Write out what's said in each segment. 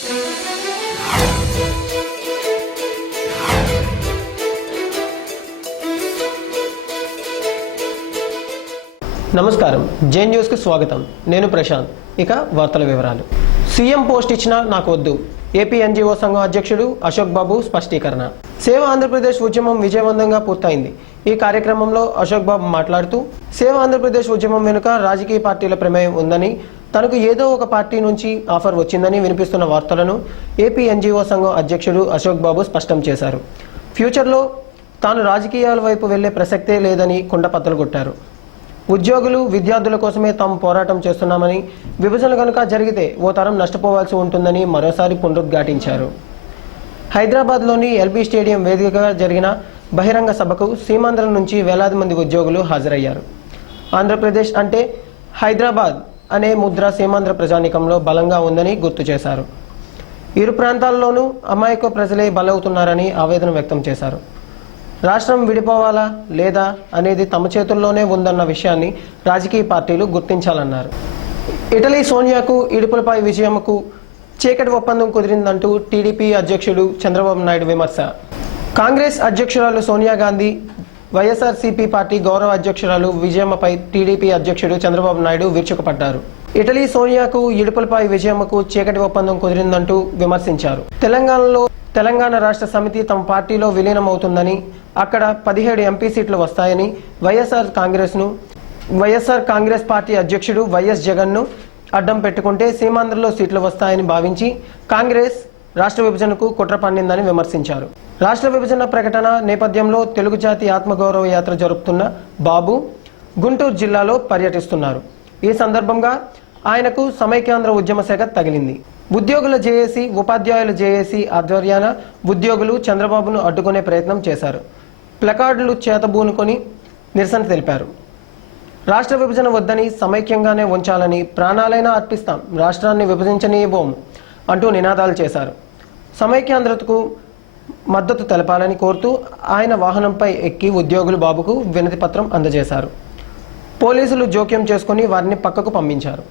నమస్కారం, జే న్యూస్కి స్వాగతం. నేను ప్రశాంత్. ఇక వార్తల వివరాలు. సీఎం పోస్ట్ ఇచ్చినా నాకు వద్దు. ఏపీ ఎన్జీఓ సంఘం అధ్యక్షుడు అశోక్ బాబు స్పష్టీకరణ. సేవ ఆంధ్రప్రదేశ్ ఉద్యమం విజయవంతంగా పూర్తయింది. ఈ కార్యక్రమంలో అశోక్ బాబు మాట్లాడుతూ, సేవ ఆంధ్రప్రదేశ్ ఉద్యమం వెనుక రాజకీయ పార్టీల ప్రమేయం ఉందని, తనకు ఏదో ఒక పార్టీ నుంచి ఆఫర్ వచ్చిందని వినిపిస్తున్న వార్తలను ఏపీ ఎన్జీఓ సంఘం అధ్యక్షుడు అశోక్ బాబు స్పష్టం చేశారు. ఫ్యూచర్లో తాను రాజకీయాల వైపు వెళ్లే ప్రసక్తే లేదని కుండపద్దలు కొట్టారు. ఉద్యోగులు, విద్యార్థుల కోసమే తాము పోరాటం చేస్తున్నామని, విభజన కనుక జరిగితే ఓ తరం నష్టపోవాల్సి ఉంటుందని మరోసారి పునరుద్ఘాటించారు. హైదరాబాద్లోని ఎల్బీ స్టేడియం వేదికగా జరిగిన బహిరంగ సభకు సీమాంధ్ర నుంచి వేలాది మంది ఉద్యోగులు హాజరయ్యారు. ఆంధ్రప్రదేశ్ అంటే హైదరాబాద్ అనే ముద్ర సీమాంధ్ర ప్రజానీకంలో బలంగా ఉందని గుర్తు చేశారు. ఇరు ప్రాంతాల్లోనూ అమాయక ప్రజలే బలవుతున్నారని ఆవేదన వ్యక్తం చేశారు. రాష్ట్రం విడిపోవాలా లేదా అనేది తమ చేతుల్లోనే ఉందన్న విషయాన్ని రాజకీయ పార్టీలు గుర్తించాలన్నారు. ఇటలీ సోనియాకు, ఇడుపులపై విజయమ్మకు చీకటి ఒప్పందం కుదిరిందంటూ టీడీపీ అధ్యక్షుడు చంద్రబాబు నాయుడు విమర్శ. కాంగ్రెస్ అధ్యక్షురాలు సోనియా గాంధీ, వైఎస్ఆర్సీపీ పార్టీ గౌరవ అధ్యక్షురాలు విజయమ్మపై టీడీపీ అధ్యక్షుడు చంద్రబాబు నాయుడు విరుచుకుపడ్డారు. ఇటలీ సోనియాకు, ఇడుపులపై విజయమ్మకు చీకటి ఒప్పందం కుదిరిందంటూ విమర్శించారు. తెలంగాణ రాష్ట్ర సమితి తమ పార్టీలో విలీనమవుతుందని, అక్కడ 17 ఎంపీ సీట్లు వస్తాయని, వైఎస్ఆర్ కాంగ్రెస్ పార్టీ అధ్యక్షుడు వైఎస్ జగన్ను అడ్డం పెట్టుకుంటే సీమాంధ్రలో సీట్లు వస్తాయని భావించి కాంగ్రెస్ రాష్ట్ర విభజనకు కుట్ర పన్నిందని విమర్శించారు. రాష్ట్ర విభజన ప్రకటన నేపథ్యంలో తెలుగు జాతి ఆత్మగౌరవ యాత్ర జరుపుతున్న బాబు గుంటూరు జిల్లాలో పర్యటిస్తున్నారు. ఈ సందర్భంగా ఆయనకు సమైక్యాంధ్ర ఉద్యమ శాఖ తగిలింది. ఉద్యోగుల జేఏసీ, ఉపాధ్యాయుల జేఏసీ ఆధ్వర్యాన ఉద్యోగులు చంద్రబాబును అడ్డుకునే ప్రయత్నం చేశారు. ప్లకార్డులు చేతబూనుకొని నిరసన తెలిపారు. రాష్ట్ర విభజన వద్దని, సమైక్యంగానే ఉంచాలని, ప్రాణాలైనా అర్పిస్తాం, రాష్ట్రాన్ని విభజించనీయబోం అంటూ నినాదాలు చేశారు. సమైక్యాంధ్రతకు మద్దతు తెలపాలని కోరుతూ ఆయన వాహనంపై ఎక్కి ఉద్యోగులు బాబుకు వినతి పత్రం అందజేశారు. పోలీసులు జోక్యం చేసుకుని వారిని పక్కకు పంపించారు.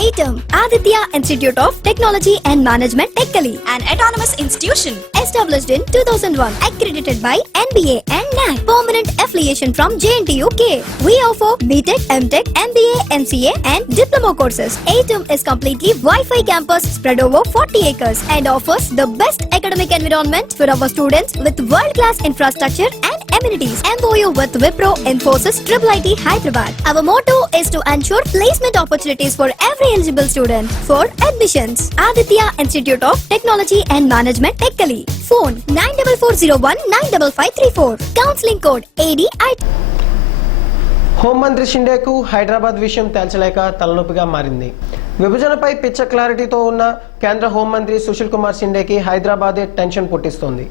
ATM, Aditya Institute of Technology and Management, Technically, an autonomous institution established in 2001, accredited by NBA and NAC, permanent affiliation from JNTU-K. We offer BTech, MTech, MBA, MCA and diploma courses. ATM is completely Wi-Fi campus spread over 40 acres and offers the best academic environment for our students with world-class infrastructure and amenities. MOU with Wipro, Infosys, IIIT Hyderabad. Our motto is to ensure placement opportunities for every eligible student. For admissions, Aditya Institute of Technology and Management, Technically. Phone 94401 95534. Counseling code ADI. హోంమంత్రి షిండేకు హైదరాబాద్ విషయం తేల్చలేక తలనొప్పిగా మారింది. విభజనపై పిచ్చ క్లారిటీతో ఉన్న కేంద్ర హోంమంత్రి సుశీల్ కుమార్ షిండేకి హైదరాబాదే టెన్షన్ పుట్టిస్తోంది.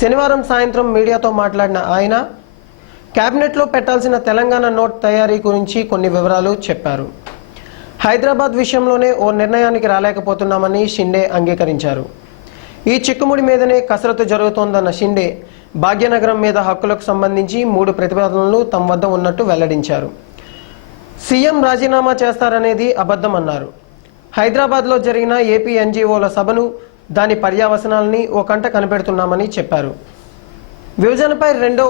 శనివారం సాయంత్రం మీడియాతో మాట్లాడిన ఆయన కేబినెట్లో పెట్టాల్సిన తెలంగాణ నోట్ తయారీ గురించి కొన్ని వివరాలు చెప్పారు. హైదరాబాద్ విషయంలోనే ఓ నిర్ణయానికి రాలేకపోతున్నామని షిండే అంగీకరించారు. ఈ చిక్కుముడి మీదనే కసరత్తు జరుగుతోందన్న షిండే భాగ్యనగరం మీద హక్కులకు సంబంధించి 3 ప్రతిపాదనలు తమ వద్ద ఉన్నట్టు వెల్లడించారు. సీఎం రాజీనామా చేస్తారనేది అబద్ధం అన్నారు. హైదరాబాద్లో జరిగిన ఏపీ ఎన్జీఓల సభను, దాని పర్యవసనాలని ఓ కంట కనిపెడుతున్నామని చెప్పారు. విభజనపై 2వ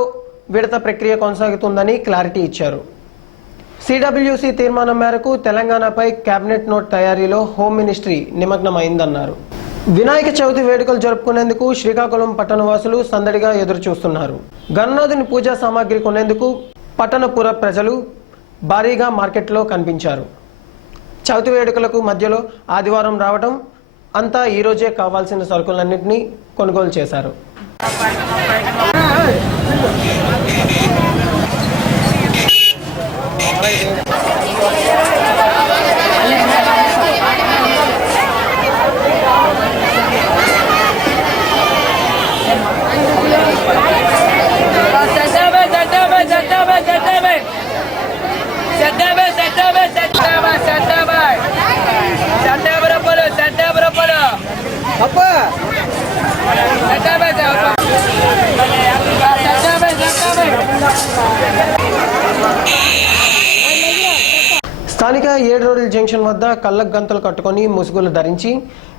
విడత ప్రక్రియ కొనసాగుతుందని క్లారిటీ ఇచ్చారు. సిడబ్ల్యూసీ తీర్మానం మేరకు తెలంగాణపై కేబినెట్ నోట్ తయారీలో హోం మినిస్ట్రీ నిమగ్నమైందన్నారు. వినాయక చవితి వేడుకలు జరుపుకునేందుకు శ్రీకాకుళం పట్టణవాసులు సందడిగా ఎదురు చూస్తున్నారు. గణనాథుని పూజా సామాగ్రి కొనేందుకు పట్టణపుర ప్రజలు భారీగా మార్కెట్లో కనిపించారు. చవితి వేడుకలకు మధ్యలో ఆదివారం రావడం, అంతా ఈరోజే కావాల్సిన సరుకులన్నింటినీ కొనుగోలు చేశారు. స్థానిక 7 రోడ్ల జంక్షన్ వద్ద కళ్ళకు గంతలు కట్టుకొని ముసుగులు ధరించి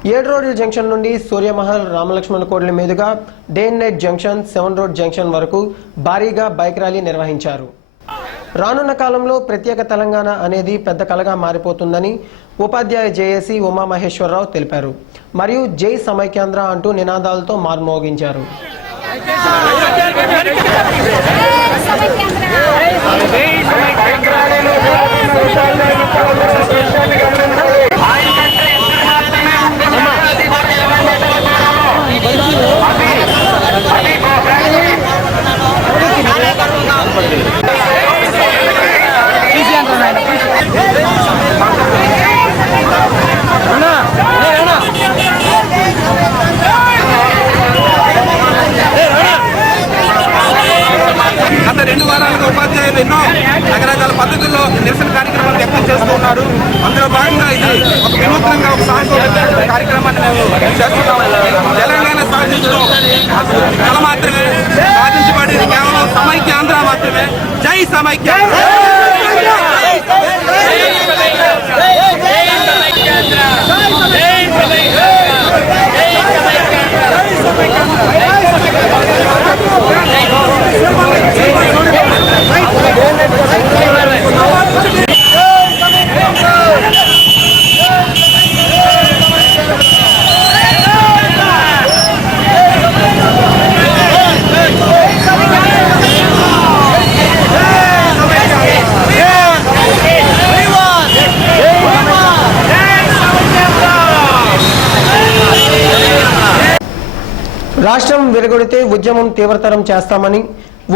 7 రోడ్ల జంక్షన్ నుండి సూర్యమహల్ రామలక్ష్మణ కోడ్ల మీదుగా day and night junction 7 road junction వరకు భారీగా బైక్ ర్యాలీ నిర్వహించారు. రానున్న కాలంలో ప్రత్యేక తెలంగాణ అనేది పెద్ద కలగా మారిపోతుందని ఉపాధ్యాయ జేఏసీ ఉమామహేశ్వరరావు తెలిపారు. మరియు జై సమైక్యాంధ్ర అంటూ నినాదాలతో మార్మోగించారు. గత 2 వారాలుగా ఉపాధ్యాయులు ఎన్నో రకరకాల పద్ధతుల్లో నిరసన కార్యక్రమాలు వ్యక్తం చేస్తూ ఉన్నారు. అందులో భాగంగా ఇది ఒక వినూత్నంగా ఒక సాంస్కృతిక కార్యక్రమాన్ని మేము చేస్తున్నాము. తెలంగాణ సాధించడం కళ మాత్రమే, సాధించబడేది కేవలం సమైక్యాంధ్ర మాత్రమే. జై సమైక్యాంధ్ర. రాష్ట్రం విరగొడితే ఉద్యమం తీవ్రతరం చేస్తామని,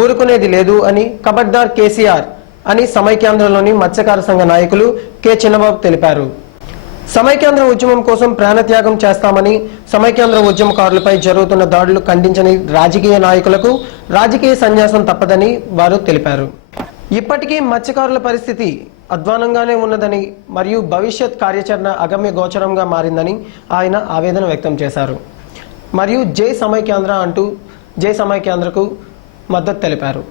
ఊరుకునేది లేదు అని కబడ్దార్ కేసీఆర్ అని సమైక్యాంధ్రలోని మత్స్యకార సంఘ నాయకులు కె చిన్నబాబు తెలిపారు. సమైక్యాంధ్ర ఉద్యమం కోసం ప్రాణత్యాగం చేస్తామని, సమైక్యాంధ్ర ఉద్యమకారులపై జరుగుతున్న దాడులు ఖండించని రాజకీయ నాయకులకు రాజకీయ సన్యాసం తప్పదని వారు తెలిపారు. ఇప్పటికీ మత్స్యకారుల పరిస్థితి అధ్వానంగానే ఉన్నదని మరియు భవిష్యత్ కార్యాచరణ అగమ్య గోచరంగా మారిందని ఆయన ఆవేదన వ్యక్తం చేశారు. మరియు జై సమైక్యాంధ్ర అంటూ జై సమైక్యాంధ్రకు మద్దతు తెలిపారు.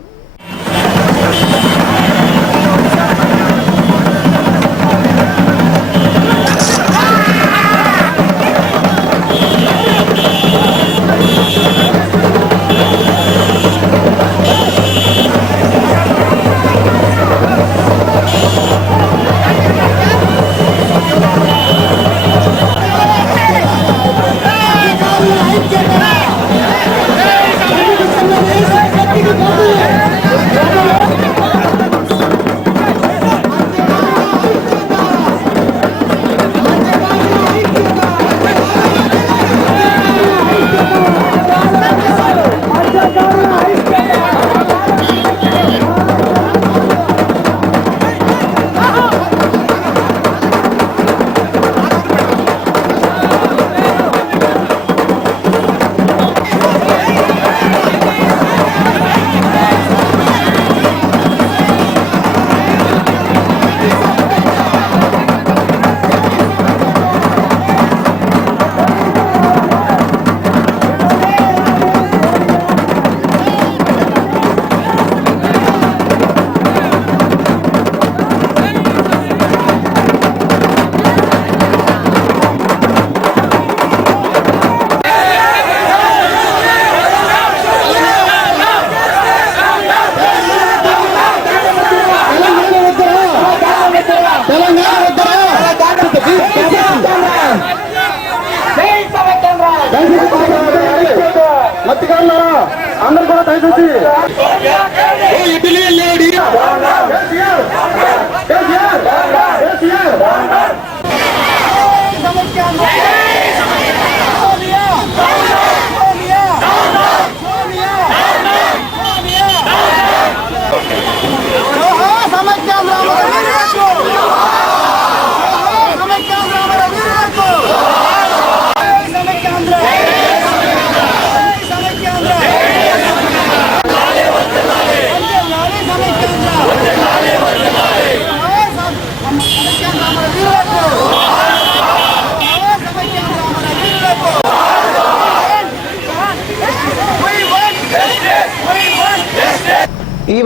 అందరూ కూడా దయచేసి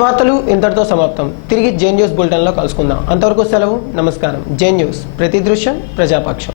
వార్తలు ఇంతటితో సమాప్తం. తిరిగి జే న్యూస్ బులెటిన్లో కలుసుకుందాం. అంతవరకు సెలవు. నమస్కారం. జే న్యూస్, ప్రతి దృశ్యం ప్రజాపక్షం.